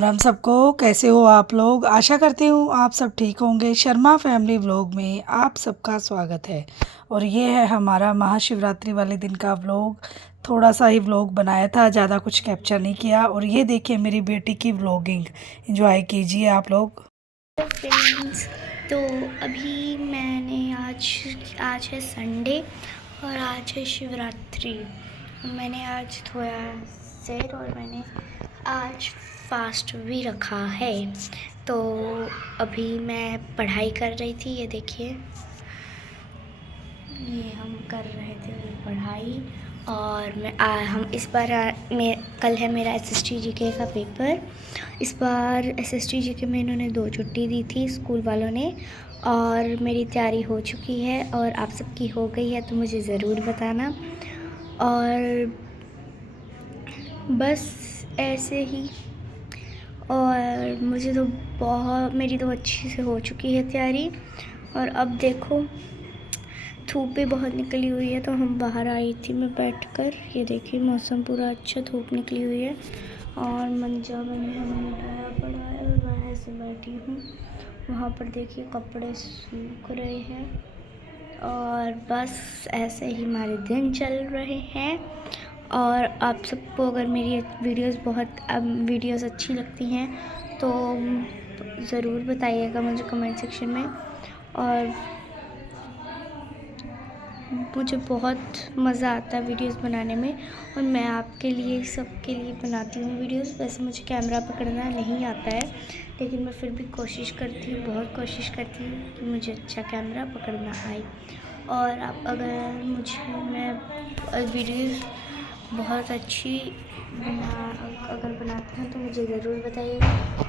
हम सबको कैसे हो आप लोग। आशा करती हूँ आप सब ठीक होंगे। शर्मा फैमिली व्लॉग में आप सबका स्वागत है। और ये है हमारा महाशिवरात्रि वाले दिन का व्लॉग। थोड़ा सा ही व्लॉग बनाया था, ज़्यादा कुछ कैप्चर नहीं किया। और ये देखिए मेरी बेटी की व्लॉगिंग, एंजॉय कीजिए आप लोग। फ्रेंड्स, तो अभी मैंने आज है संडे और आज है शिवरात्रि। मैंने आज धोया सिर और मैंने आज फास्ट भी रखा है। तो अभी मैं पढ़ाई कर रही थी। ये देखिए, ये हम कर रहे थे पढ़ाई। और हम इस बार कल है मेरा SST GK का पेपर। इस बार SST GK में इन्होंने 2 छुट्टी दी थी स्कूल वालों ने। और मेरी तैयारी हो चुकी है और आप सबकी हो गई है तो मुझे ज़रूर बताना। और बस ऐसे ही। और मुझे तो मेरी तो अच्छी से हो चुकी है तैयारी। और अब देखो, धूप भी बहुत निकली हुई है तो हम बाहर आई थी मैं बैठकर। ये देखिए मौसम पूरा अच्छा, धूप निकली हुई है और मंजा मैंने हमें उठाया पड़ा है और वहाँ से बैठी हूँ। वहाँ पर देखिए कपड़े सूख रहे हैं। और बस ऐसे ही हमारे दिन चल रहे हैं। और आप सबको अगर मेरी वीडियोस अच्छी लगती हैं तो ज़रूर बताइएगा मुझे कमेंट सेक्शन में। और मुझे बहुत मज़ा आता है वीडियोस बनाने में और मैं आपके लिए सबके लिए बनाती हूँ वीडियोस। वैसे मुझे कैमरा पकड़ना नहीं आता है, लेकिन मैं फिर भी कोशिश करती हूँ, बहुत कोशिश करती हूँ कि मुझे अच्छा कैमरा पकड़ना आए। और आप मैं वीडियोस बहुत अच्छी अगर बनाती हूँ तो मुझे ज़रूर बताइएगा।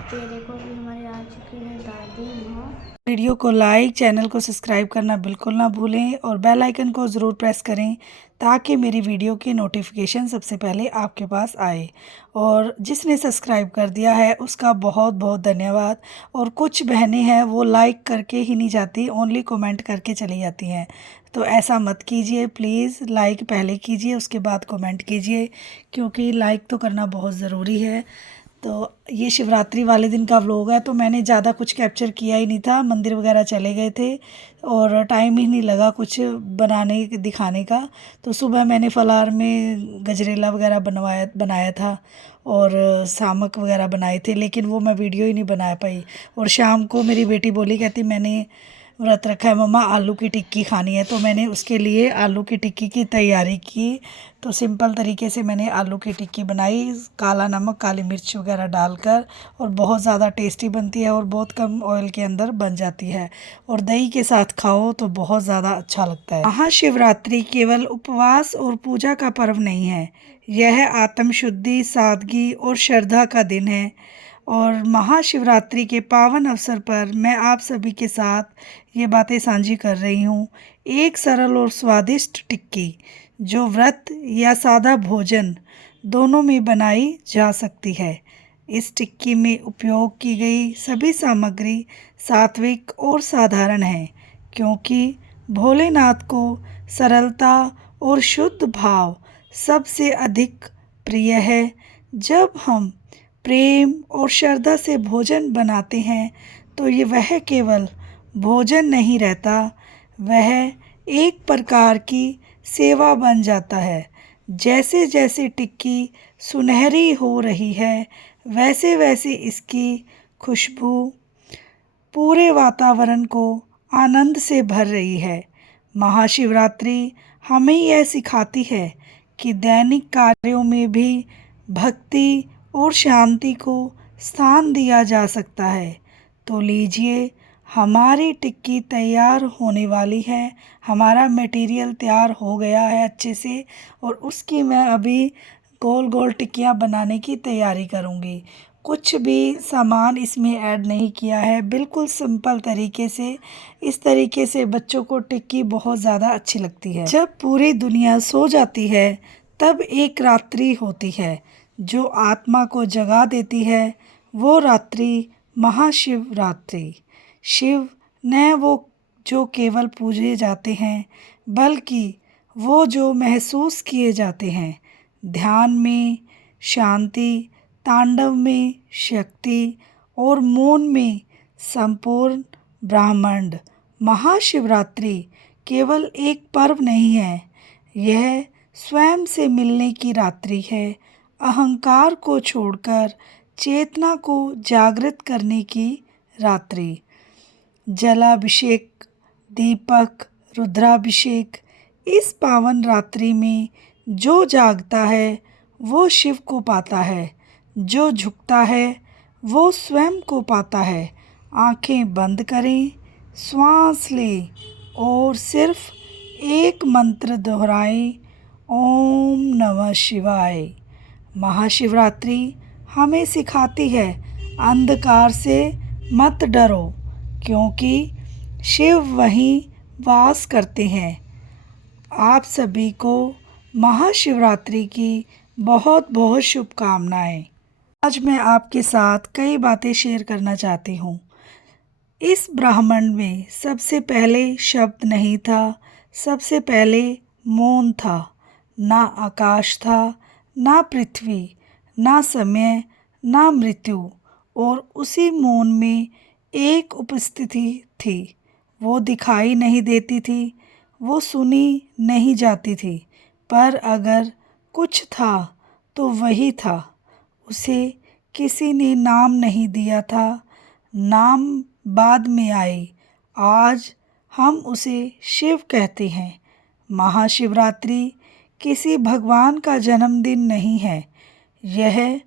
तो ये देखो, अभी हमारे आ चुके हैं दादी माँ। वीडियो को लाइक, चैनल को सब्सक्राइब करना बिल्कुल ना भूलें और बेल आइकन को ज़रूर प्रेस करें ताकि मेरी वीडियो की नोटिफिकेशन सबसे पहले आपके पास आए। और जिसने सब्सक्राइब कर दिया है उसका बहुत बहुत धन्यवाद। और कुछ बहनें हैं वो लाइक करके ही नहीं जाती, ओनली कमेंट करके चली जाती हैं। तो ऐसा मत कीजिए प्लीज़, लाइक पहले कीजिए उसके बाद कमेंट कीजिए, क्योंकि लाइक तो करना बहुत ज़रूरी है। तो ये शिवरात्रि वाले दिन का व्लॉग है। तो मैंने ज़्यादा कुछ कैप्चर किया ही नहीं था, मंदिर वगैरह चले गए थे और टाइम ही नहीं लगा कुछ बनाने दिखाने का। तो सुबह मैंने फलाहार में गजरेला वगैरह बनाया था और सामक वगैरह बनाए थे, लेकिन वो मैं वीडियो ही नहीं बना पाई। और शाम को मेरी बेटी बोली, कहती मैंने व्रत रखा है मम्मा, आलू की टिक्की खानी है। तो मैंने उसके लिए आलू की टिक्की की तैयारी की। तो सिंपल तरीके से मैंने आलू की टिक्की बनाई, काला नमक, काली मिर्च वगैरह डालकर। और बहुत ज़्यादा टेस्टी बनती है और बहुत कम ऑयल के अंदर बन जाती है। और दही के साथ खाओ तो बहुत ज़्यादा अच्छा लगता है। महाशिवरात्रि केवल उपवास और पूजा का पर्व नहीं है, यह आत्म शुद्धि, सादगी और श्रद्धा का दिन है। और महाशिवरात्रि के पावन अवसर पर मैं आप सभी के साथ ये बातें साझी कर रही हूँ। एक सरल और स्वादिष्ट टिक्की जो व्रत या सादा भोजन दोनों में बनाई जा सकती है। इस टिक्की में उपयोग की गई सभी सामग्री सात्विक और साधारण है, क्योंकि भोलेनाथ को सरलता और शुद्ध भाव सबसे अधिक प्रिय है। जब हम प्रेम और श्रद्धा से भोजन बनाते हैं तो ये वह केवल भोजन नहीं रहता, वह एक प्रकार की सेवा बन जाता है। जैसे जैसे टिक्की सुनहरी हो रही है वैसे वैसे इसकी खुशबू पूरे वातावरण को आनंद से भर रही है। महाशिवरात्रि हमें यह सिखाती है कि दैनिक कार्यों में भी भक्ति और शांति को स्थान दिया जा सकता है। तो लीजिए, हमारी टिक्की तैयार होने वाली है, हमारा मटेरियल तैयार हो गया है अच्छे से। और उसकी मैं अभी गोल गोल टिक्कियाँ बनाने की तैयारी करूँगी। कुछ भी सामान इसमें ऐड नहीं किया है, बिल्कुल सिंपल तरीके से। इस तरीके से बच्चों को टिक्की बहुत ज़्यादा अच्छी लगती है। जब पूरी दुनिया सो जाती है तब एक रात्रि होती है जो आत्मा को जगा देती है, वो रात्रि महाशिवरात्रि। शिव न वो जो केवल पूजे जाते हैं, बल्कि वो जो महसूस किए जाते हैं। ध्यान में शांति, तांडव में शक्ति और मौन में संपूर्ण ब्रह्मांड। महाशिवरात्रि केवल एक पर्व नहीं है, यह स्वयं से मिलने की रात्रि है। अहंकार को छोड़कर चेतना को जागृत करने की रात्रि। जलाभिषेक, दीपक, रुद्राभिषेक। इस पावन रात्रि में जो जागता है वो शिव को पाता है, जो झुकता है वो स्वयं को पाता है। आंखें बंद करें, श्वास लें और सिर्फ एक मंत्र दोहराएं, ओम नमः शिवाय। महाशिवरात्रि हमें सिखाती है, अंधकार से मत डरो, क्योंकि शिव वहीं वास करते हैं। आप सभी को महाशिवरात्रि की बहुत बहुत शुभकामनाएं। आज मैं आपके साथ कई बातें शेयर करना चाहती हूँ। इस ब्रह्मांड में सबसे पहले शब्द नहीं था, सबसे पहले मौन था। ना आकाश था, ना पृथ्वी, ना समय, ना मृत्यु, और उसी मौन में एक उपस्थिति थी। वो दिखाई नहीं देती थी, वो सुनी नहीं जाती थी, पर अगर कुछ था तो वही था। उसे किसी ने नाम नहीं दिया था, नाम बाद में आए। आज हम उसे शिव कहते हैं। महाशिवरात्रि किसी भगवान का जन्मदिन नहीं है, यह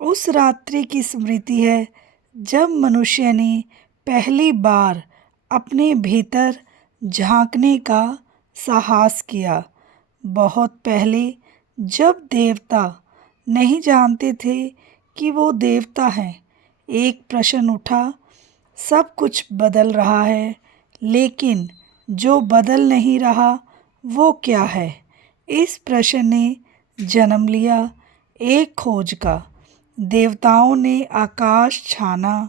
उस रात्रि की स्मृति है जब मनुष्य ने पहली बार अपने भीतर झांकने का साहस किया। बहुत पहले, जब देवता नहीं जानते थे कि वो देवता हैं। एक प्रश्न उठा, सब कुछ बदल रहा है, लेकिन जो बदल नहीं रहा वो क्या है? इस प्रश्न ने जन्म लिया एक खोज का। देवताओं ने आकाश छाना,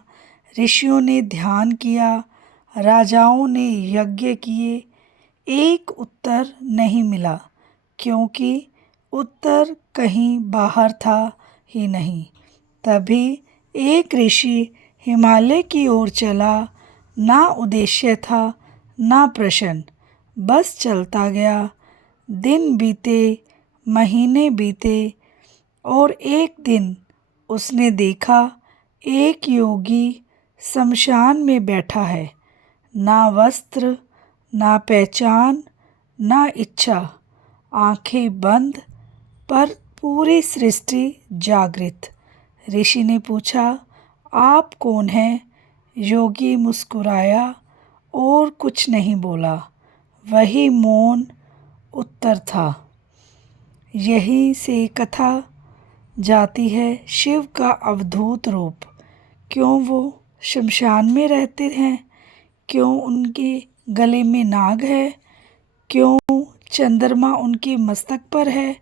ऋषियों ने ध्यान किया, राजाओं ने यज्ञ किए, एक उत्तर नहीं मिला, क्योंकि उत्तर कहीं बाहर था ही नहीं। तभी एक ऋषि हिमालय की ओर चला। ना उद्देश्य था, ना प्रश्न, बस चलता गया। दिन बीते, महीने बीते, और एक दिन उसने देखा एक योगी शमशान में बैठा है। ना वस्त्र, ना पहचान, ना इच्छा, आंखें बंद, पर पूरी सृष्टि जागृत। ऋषि ने पूछा, आप कौन हैं? योगी मुस्कुराया और कुछ नहीं बोला। वही मौन उत्तर था। यहीं से कथा जाती है शिव का अवधूत रूप। क्यों वो शमशान में रहते हैं? क्यों उनके गले में नाग है? क्यों चंद्रमा उनके मस्तक पर है?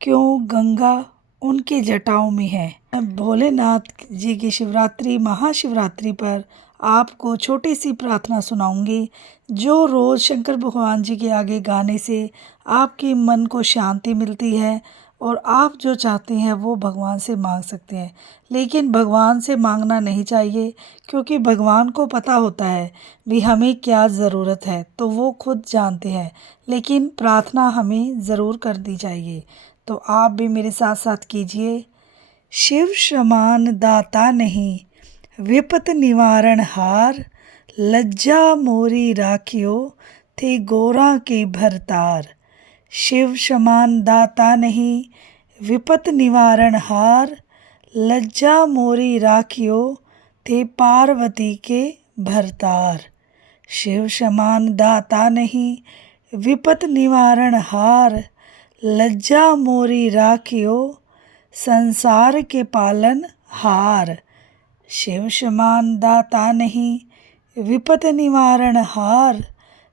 क्यों गंगा उनके जटाओं में है? भोलेनाथ जी की शिवरात्रि, महाशिवरात्रि पर आपको छोटी सी प्रार्थना सुनाऊंगी, जो रोज़ शंकर भगवान जी के आगे गाने से आपके मन को शांति मिलती है और आप जो चाहते हैं वो भगवान से मांग सकते हैं। लेकिन भगवान से मांगना नहीं चाहिए, क्योंकि भगवान को पता होता है भी हमें क्या ज़रूरत है, तो वो खुद जानते हैं। लेकिन प्रार्थना हमें ज़रूर करनी चाहिए। तो आप भी मेरे साथ साथ कीजिए। शिव समान दाता नहीं, विपत निवारण हार, लज्जा मोरी राखियो, थे गोरा के भरतार। शिव समान दाता नहीं, विपत निवारण हार, लज्जा मोरी राखियो, थे पार्वती के भरतार। शिव समान दाता नहीं, विपत निवारण हार, लज्जा मोरी राखियो, संसार के पालन हार। शिव समान दाता नहीं, विपत निवारण हार,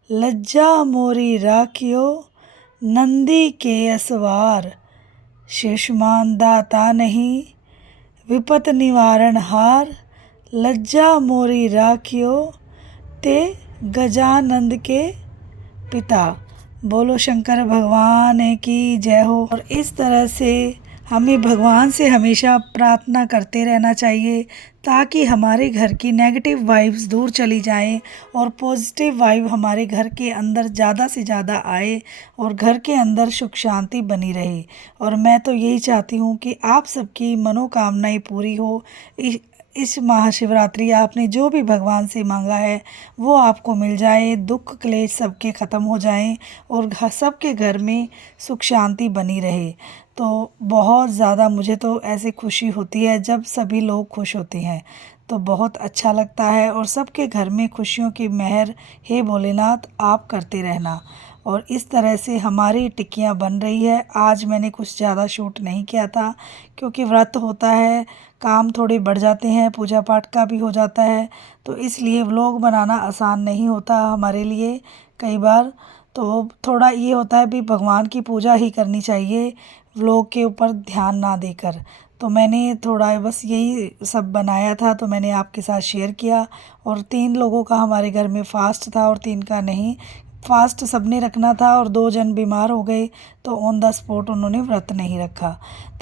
लज्जा मोरी राखियो, नंदी के असवार। शिव समान दाता नहीं, विपत निवारण हार, लज्जा मोरी राखियो, ते गजानंद के पिता। बोलो शंकर भगवान की जय हो। और इस तरह से हमें भगवान से हमेशा प्रार्थना करते रहना चाहिए ताकि हमारे घर की नेगेटिव वाइब्स दूर चली जाएं और पॉजिटिव वाइब हमारे घर के अंदर ज़्यादा से ज़्यादा आए और घर के अंदर सुख शांति बनी रहे। और मैं तो यही चाहती हूँ कि आप सबकी मनोकामनाएं पूरी हो। इस महाशिवरात्रि आपने जो भी भगवान से मांगा है वो आपको मिल जाए, दुख क्लेश सबके ख़त्म हो जाएं और सबके घर में सुख शांति बनी रहे। तो बहुत ज़्यादा मुझे तो ऐसे खुशी होती है जब सभी लोग खुश होते हैं, तो बहुत अच्छा लगता है। और सबके घर में खुशियों की मेहर हे भोलेनाथ आप करते रहना। और इस तरह से हमारी टिक्कियाँ बन रही है। आज मैंने कुछ ज़्यादा शूट नहीं किया था क्योंकि व्रत होता है, काम थोड़े बढ़ जाते हैं, पूजा पाठ का भी हो जाता है, तो इसलिए व्लॉग बनाना आसान नहीं होता हमारे लिए कई बार। तो थोड़ा ये होता है भी भगवान की पूजा ही करनी चाहिए, व्लॉग के ऊपर ध्यान ना देकर। तो मैंने थोड़ा बस यही सब बनाया था तो मैंने आपके साथ शेयर किया। और 3 लोगों का हमारे घर में फ़ास्ट था और 3 का नहीं। फ़ास्ट सबने रखना था और 2 जन बीमार हो गए तो ऑन द स्पॉट उन्होंने व्रत नहीं रखा।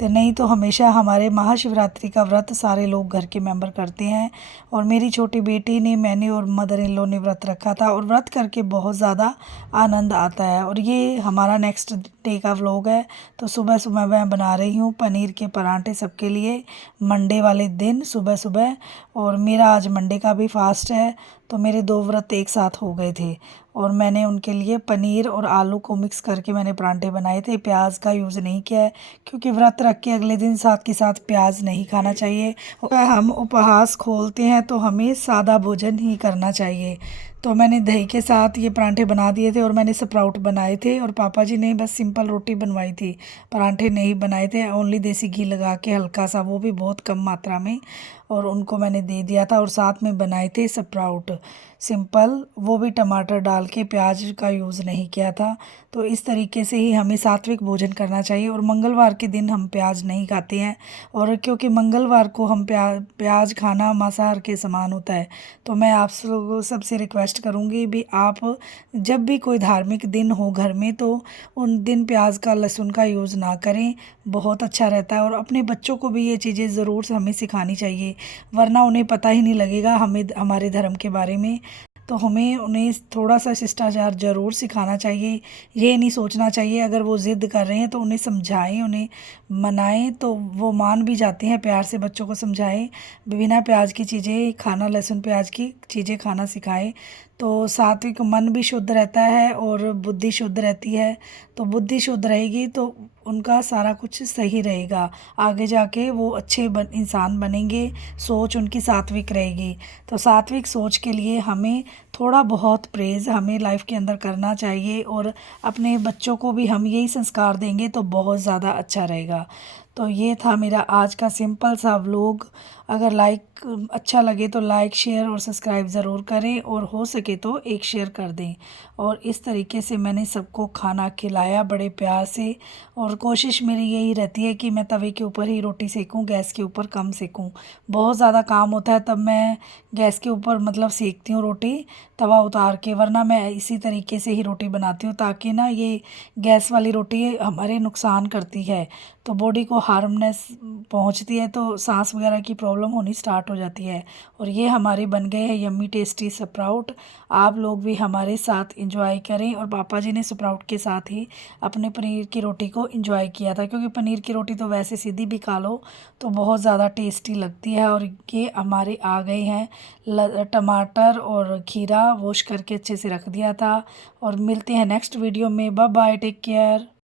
तो नहीं तो हमेशा हमारे महाशिवरात्रि का व्रत सारे लोग घर के मेंबर करते हैं। और मेरी छोटी बेटी ने, मैंने और मदर इन लॉ ने व्रत रखा था और व्रत करके बहुत ज़्यादा आनंद आता है। और ये हमारा नेक्स्ट डे का व्लॉग है। तो सुबह सुबह मैं बना रही हूँ पनीर के परांठे सबके लिए मंडे वाले दिन सुबह सुबह। और मेरा आज मंडे का भी फास्ट है तो मेरे 2 व्रत एक साथ हो गए थे। और मैंने उनके लिए पनीर और आलू को मिक्स करके मैंने परांठे बनाए थे। प्याज का यूज़ नहीं किया है क्योंकि व्रत रख के अगले दिन साथ के साथ प्याज नहीं खाना चाहिए। और हम उपवास खोलते हैं तो हमें सादा भोजन ही करना चाहिए। तो मैंने दही के साथ ये परांठे बना दिए थे और मैंने स्प्राउट बनाए थे और पापा जी ने बस सिंपल रोटी बनवाई थी, परांठे नहीं बनाए थे। ओनली देसी घी लगा के हल्का सा, वो भी बहुत कम मात्रा में, और उनको मैंने दे दिया था। और साथ में बनाए थे स्प्राउट सिंपल, वो भी टमाटर डाल के, प्याज का यूज़ नहीं किया था। तो इस तरीके से ही हमें सात्विक भोजन करना चाहिए। और मंगलवार के दिन हम प्याज नहीं खाते हैं, और क्योंकि मंगलवार को हम प्याज खाना मांसाहार के समान होता है। तो मैं आप सबसे रिक्वेस्ट करूँगी भी आप जब भी कोई धार्मिक दिन हो घर में तो उन दिन प्याज का, लहसुन का यूज़ ना करें, बहुत अच्छा रहता है। और अपने बच्चों को भी ये चीज़ें ज़रूर हमें सिखानी चाहिए, वरना उन्हें पता ही नहीं लगेगा हमें हमारे धर्म के बारे में। तो हमें उन्हें थोड़ा सा शिष्टाचार ज़रूर सिखाना चाहिए। ये नहीं सोचना चाहिए अगर वो ज़िद कर रहे हैं तो उन्हें समझाएं, उन्हें मनाएं तो वो मान भी जाते हैं। प्यार से बच्चों को समझाएं, बिना प्याज की चीज़ें खाना, लहसुन प्याज की चीज़ें खाना सिखाएं। तो सात्विक मन भी शुद्ध रहता है और बुद्धि शुद्ध रहती है। तो बुद्धि शुद्ध रहेगी तो उनका सारा कुछ सही रहेगा, आगे जाके वो अच्छे इंसान बनेंगे, सोच उनकी सात्विक रहेगी। तो सात्विक सोच के लिए हमें थोड़ा बहुत प्रेज़ हमें लाइफ के अंदर करना चाहिए और अपने बच्चों को भी हम यही संस्कार देंगे तो बहुत ज़्यादा अच्छा रहेगा। तो ये था मेरा आज का सिंपल सा व्लॉग। अगर अच्छा लगे तो लाइक, शेयर और सब्सक्राइब ज़रूर करें, और हो सके तो एक शेयर कर दें। और इस तरीके से मैंने सबको खाना खिलाया बड़े प्यार से। और कोशिश मेरी यही रहती है कि मैं तवे के ऊपर ही रोटी सेकूं, गैस के ऊपर कम सेकूं। बहुत ज़्यादा काम होता है तब मैं गैस के ऊपर मतलब सेकती हूँ रोटी, तवा उतार के, वरना मैं इसी तरीके से ही रोटी बनाती हूँ ताकि ना ये गैस वाली रोटी हमारे नुकसान करती है, तो बॉडी को हार्मनेस पहुंचती है, तो सांस वगैरह की प्रॉब्लम होनी स्टार्ट हो जाती है। और ये हमारे बन गए हैं यम्मी टेस्टी स्प्राउट। आप लोग भी हमारे साथ इंजॉय करें। और पापा जी ने स्प्राउट के साथ ही अपने पनीर की रोटी को इंजॉय किया था, क्योंकि पनीर की रोटी तो वैसे सीधी भी खा लो तो बहुत ज़्यादा टेस्टी लगती है। और ये हमारे आ गए हैं टमाटर और खीरा वॉश करके अच्छे से रख दिया था। और मिलते हैं नेक्स्ट वीडियो में। Bye bye, take care.